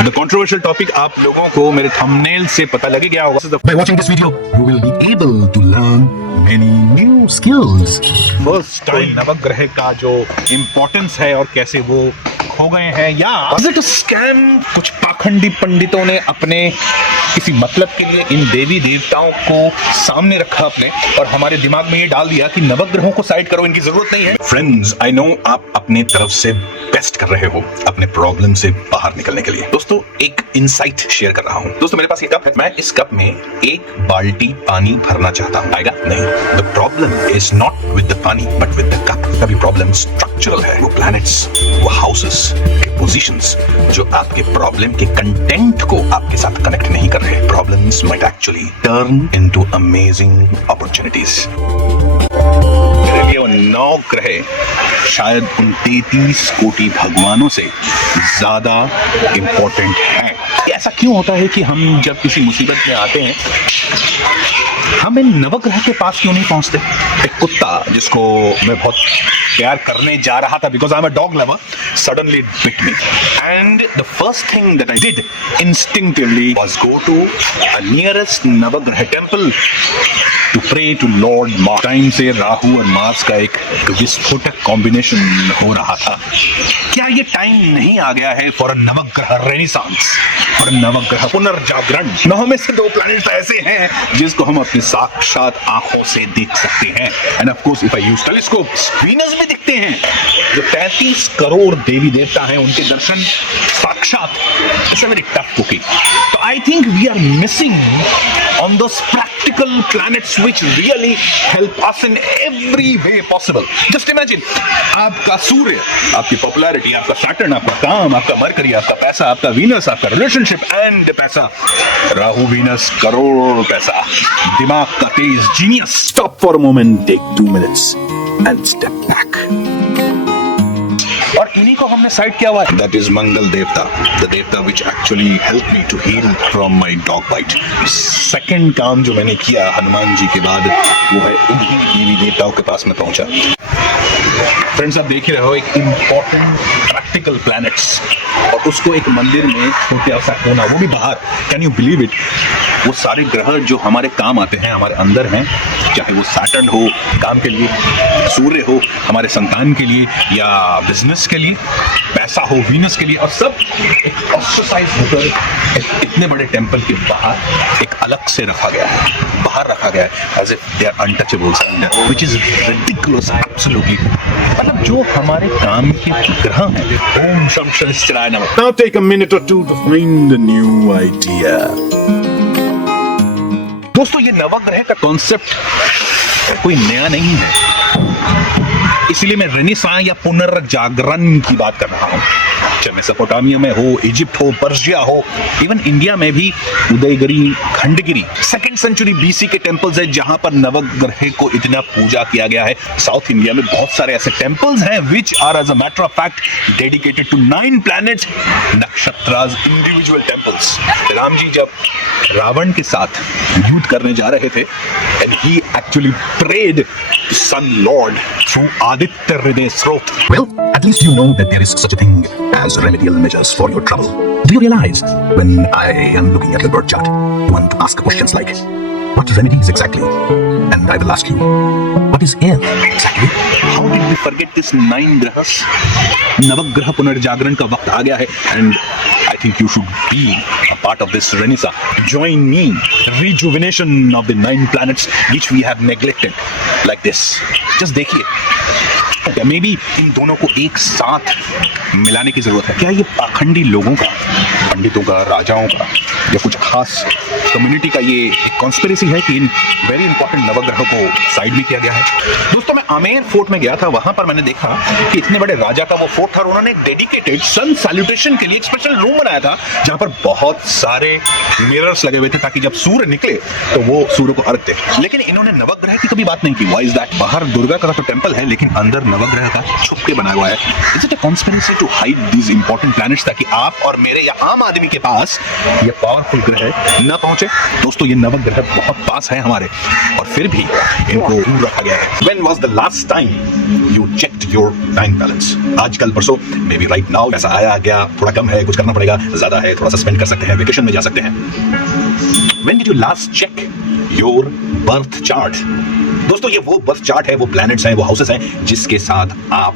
The controversial topic आप लोगों को मेरे thumbnail से पता लग गया होगा। By watching this video, you will be able to learn many new skills. First time नवग्रह का जो इम्पोर्टेंस है और कैसे वो खो गए हैं, या was it a scam? कुछ पाखंडी पंडितों ने अपने किसी मतलब के लिए इन देवी देवताओं को सामने रखा अपने, और हमारे दिमाग में ये डाल दिया कि नवग्रहों को साइड करो, इनकी जरूरत नहीं है। फ्रेंड्स, आई नो आप अपने तरफ से बेस्ट कर रहे हो अपने प्रॉब्लम से बाहर निकलने के लिए। दोस्तों, एक इंसाइट शेयर कर रहा हूं। दोस्तों, मेरे पास ये कप है, मैं इस कप में एक बाल्टी पानी भरना चाहता हूं, आएगा नहीं। The problem is not with the पानी बट विद द कप। कभी प्रॉब्लम स्ट्रक्चरल है, वो प्लैनेट्स, वो हाउसेस के पोजीशंस जो आपके प्रॉब्लम के कंटेंट को आपके साथ कनेक्ट नहीं कर रहे। Problems might actually turn into amazing opportunities. मेरे लिए वो 9 ग्रह शायद उन 33 कोटि भगवानों से ज्यादा इंपॉर्टेंट है। ऐसा क्यों होता है कि हम जब किसी मुसीबत में आते हैं, हम इन नवग्रह के पास क्यों नहीं पहुंचते? एक कुत्ता जिसको मैं बहुत प्यार करने जा रहा था, because I am a dog lover, suddenly bit me, and the first thing that I did instinctively was go to a nearest Navagraha temple to pray to Lord Mars. Time से राहु और मार्स का एक विस्फोटक combination हो रहा था। क्या ये टाइम नहीं आ गया है फॉर अ नवग्रह रेनिसांस, फॉर अ नवग्रह पुनर्जागरण? 9 में से 2 प्लैनेट्स ऐसे हैं जिसको हम अपने साक्षात आंखों से देख सकते हैं, end of course if I use telescopes, Venus भी दिखते हैं। जो 33 करोड़ देवी देवता हैं, उनके दर्शन साक्षात, it's a very tough cooking. तो I think we are missing on those practical planets which really help us in every way possible. Just imagine, आपका सूर्य, आपकी पॉपुलैरिटी, आपका सैटर्न, आपका काम, आपका मरकरी, आपका पैसा, आपका वीनस, आपका रिलेशनशिप एंड पैसा, राहु वीनस करोड़ पैसा, दिमाग का तेज genius. Stop for a moment, take 2 minutes and step back. और इन्हीं को हमने साइड किया हुआ है। That is मंगल देवता, the देवता which actually helped me to heal from my dog bite. Second काम जो मैंने किया हनुमान जी के बाद, वो है इन्हीं देवी देवताओं के पास में पहुंचा। फ्रेंड्स, आप देख ही रहे हो एक इंपॉर्टेंट प्रैक्टिकल प्लैनेट्स, और उसको एक मंदिर में छोटे सा कोना, वो भी बाहर। Can you believe it? वो सारे ग्रह जो हमारे काम आते हैं, हमारे अंदर हैं, चाहे वो सैटर्न हो काम के लिए, सूर्य हो हमारे संतान के लिए, या बिजनेस के लिए, पैसा हो वीनस के लिए, और सब एक ऑस्ट्रेसाइज होकर इतने बड़े टेंपल के बाहर एक अलग से रखा गया है, बाहर रखा गया है, as if they are untouchables, which is ridiculous absolutely. मतलब जो हमारे काम के ग्रह हैं, ओम शम शनिश्चराय नमः। Now take a minute or two to find a new idea. दोस्तों, ये नवग्रह का कॉन्सेप्ट कोई नया नहीं है, इसलिए मैं रेनेसां या पुनर्जागरण की बात कर रहा हूँ। चाहे मेसोपोटामिया में हो, इजिप्ट हो, पर्शिया हो, इवन इंडिया में भी Udayagiri, Khandagiri, 2nd century BC के टेंपल्स हैं जहां पर नवग्रह को इतना पूजा किया गया है। साउथ इंडिया में बहुत सारे ऐसे टेंपल्स हैं which are as a matter of fact dedicated to 9 planet nakshatras, individual temples. Ram ji जब रावण के साथ युद्ध करने जा रहे थे, and he actually prayed sun lord through Aditya Hridaya स्रोत। Well, at least you know that there is such a thing as remedial measures for your trouble. Do you realize when I am looking at your birth chart, you want to ask questions like, what remedies exactly? And I will ask you, what is air exactly? How did we forget this 9 grahas? नवग्रह पुनर्जागरण का वक्त आ गया है, and I think you should be a part of this renaissance. Join me, rejuvenation of the 9 planets which we have neglected like this. Just देखिए, may be in दोनों को एक साथ मिलाने की जरूरत है। क्या ये पाखंडी लोगों का, पंडितों का, राजाओं का, या कुछ खास कम्युनिटी का ये एक कॉन्स्पिरेसी है कि इन वेरी इंपॉर्टेंट नवग्रहों को साइड में किया गया है? दोस्तों, मैं आमेर फोर्ट में गया था, वहां पर मैंने देखा कि इतने बड़े राजा का वो फोर्ट था, और उन्होंने एक डेडिकेटेड सन सैल्यूटेशन के लिए एक स्पेशल रूम बनाया था, जहां पर बहुत सारे मिरर्स लगे हुए थे, ताकि जब सूर्य निकले तो वो सूर्य को अर्घ दे। लेकिन इन्होंने नवग्रह की कभी बात नहीं की। Why is that? बाहर दुर्गा का तो टेंपल है, लेकिन अंदर नवग्रह का छुप के बनाया हुआ है। Is it a conspiracy to hide these important planets, ताकि आप और मेरे या आम आदमी के पास ये पावरफुल ग्रह न पहुंच पहुंचे। दोस्तों ये नवग्रह बहुत पास है हमारे और फिर भी इनको दूर रखा गया है। When was the last time you checked your bank balance? आजकल परसों, मे बी राइट नाउ। ऐसा आया गया, थोड़ा कम है, कुछ करना पड़ेगा, ज्यादा है, थोड़ा सा स्पेंड कर सकते हैं, वेकेशन में जा सकते हैं। When did you last check your birth chart? दोस्तों ये वो बर्थ चार्ट है, वो प्लैनेट्स हैं, वो हाउसेस हैं जिसके साथ आप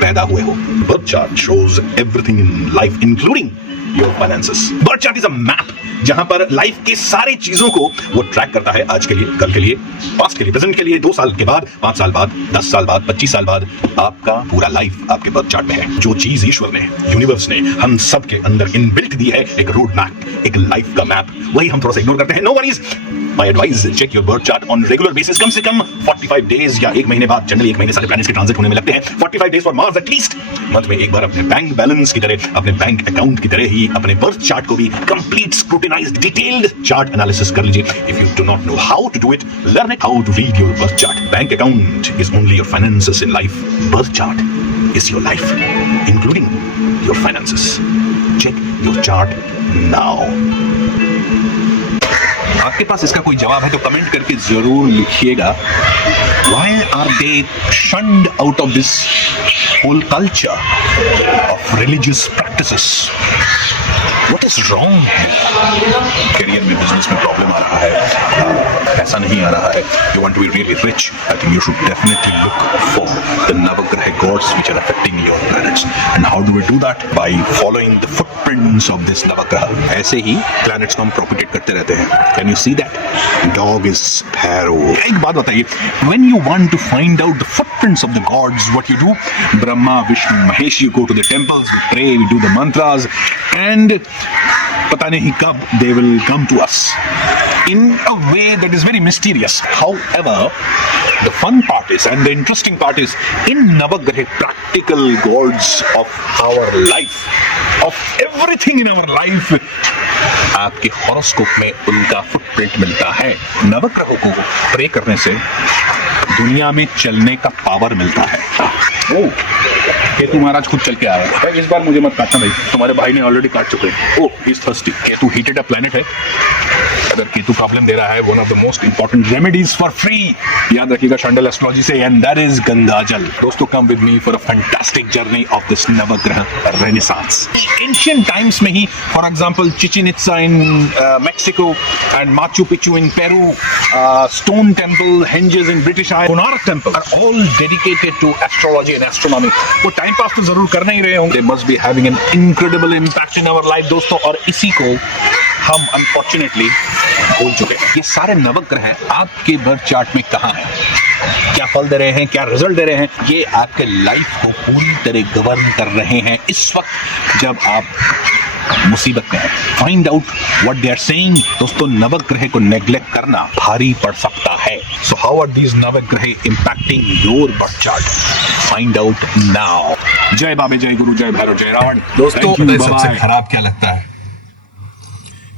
पैदा हुए हो। Birth chart shows everything in life including your finances. Birth chart is a map जहां पर लाइफ के सारे चीजों को वो ट्रैक करता है, आज के लिए, कल के लिए, पास्ट के लिए, प्रेजेंट के लिए, 2 साल के बाद, 5 साल बाद, 10 साल बाद, 25 साल बाद। आपका पूरा लाइफ आपके बर्थ चार्ट में है। जो चीज ईश्वर ने, यूनिवर्स ने हम सब के अंदर इनबिल्ट दी है, एक रोड मैप, एक लाइफ का मैप, वही हम थोड़ा सा इग्नोर करते हैं। No worries, my advice, check your birth chart on regular basis. कम से कम 45 डेज या 1 महीने बाद, जनरली 1 महीने सारे प्लैनेट्स के ट्रांजिट होने में लगते हैं। 45 days for Mars at least. Month में एक बार अपने बैंक बैलेंस की तरह, अपने बैंक अकाउंट की तरह ही अपने बर्थ चार्ट को भी complete, scrutinised, detailed chart analysis कर लीजिए। If you do not know how to do it, learn it how to read your birth chart. Bank account is only your finances in life. Birth chart is your life including your finances. Check your chart now. आपके पास इसका कोई जवाब है तो comment करके जरूर लिखिएगा। Why are they shunned out of this whole culture of religious practices? What is wrong? Career में, बिजनेस में प्रॉब्लम आ रहा है, पैसा नहीं आ रहा है, you want to be really rich, I think you should definitely look for the Navagraha gods which are affecting your planets. And how do we do that? By following the footprints of this Navagraha. ऐसे ही planets को हम propagate करते रहते हैं। Can you see that? Dog is sparrow. एक बात बताइए, when you want to find out the footprints of the gods, what you do? Brahma, Vishnu, Mahesh, you go to the temples, we pray, we do the mantras, and पता नहीं कब they will come to us in a way that is very mysterious. However, the fun part is, and the interesting part is, in Navagraha, practical gods of our life, of everything in our life, आपके horoscope में उनका footprint मिलता है। नवग्रहों को pray करने से दुनिया में चलने का पावर मिलता है। ओह, केतु महाराज खुद चल के आया है। भाई इस बार मुझे मत काटना भाई, तुम्हारे भाई ने ऑलरेडी काट चुके हैं। Oh, he is thirsty. Ketu heated a planet है। अगर केतु प्रॉब्लम दे रहा है, one of the most important remedies for free, याद रखिएगा शांडल एस्ट्रोलॉजी से, and that is Ganga jal. दोस्तों come with me for a fantastic journey of this Navagraha renaissance. Ancient times में ही, for example Chichen Itza in Mexico and Machu Picchu in Peru, stone temple, henges in British island, Konark temple are all dedicated to astrology and astronomy. वो time pass तो जरूर करना ही रहे होंगे, they must be having an incredible impact in our life दोस्तों, और इसी को हम अनफॉर्चुनेटली भूल चुके हैं। ये सारे नवग्रह आपके बर्थ चार्ट में कहाँ हैं, क्या फल दे रहे हैं, क्या रिजल्ट दे रहे हैं, ये आपके लाइफ को पूरी तरह गवर्न कर रहे हैं इस वक्त जब आप मुसीबत में है। Find out what they are saying. दोस्तों नवग्रह को नेग्लेक्ट करना भारी पड़ सकता है। सो हाउ आर दीज नवग्रह impacting your birth chart? Find out now. जय बाबे, जय गुरु, जय भैरव, जय रावण। दोस्तों सबसे खराब क्या लगता है?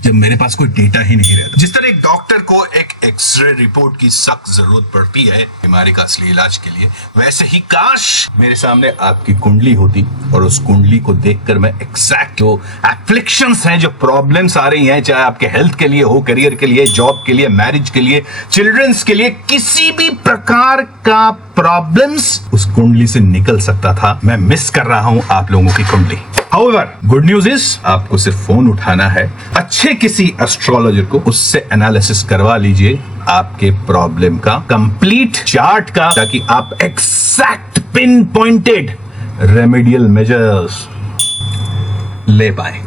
जब मेरे पास कोई डेटा ही नहीं रहता। जिस तरह एक डॉक्टर को एक एक्सरे रिपोर्ट की सख्त जरूरत पड़ती है बीमारी का असली इलाज के लिए, वैसे ही काश मेरे सामने आपकी कुंडली होती और उस कुंडली को देखकर मैं एग्जैक्ट जो एफ्लिक्शंस हैं, जो प्रॉब्लम्स आ रही हैं, चाहे आपके हेल्थ के लिए हो, करियर के लिए, जॉब के लिए, मैरिज के लिए, चिल्ड्रंस के लिए, किसी भी प्रकार का प्रॉब्लम्स उस कुंडली से निकल सकता था। मैं मिस कर रहा हूं आप लोगों की कुंडली। However, गुड न्यूज इज आपको सिर्फ फोन उठाना है, अच्छे किसी एस्ट्रोलॉजर को, उससे एनालिसिस करवा लीजिए आपके प्रॉब्लम का, कंप्लीट चार्ट का, ताकि आप exact pin pointed remedial measures ले पाए।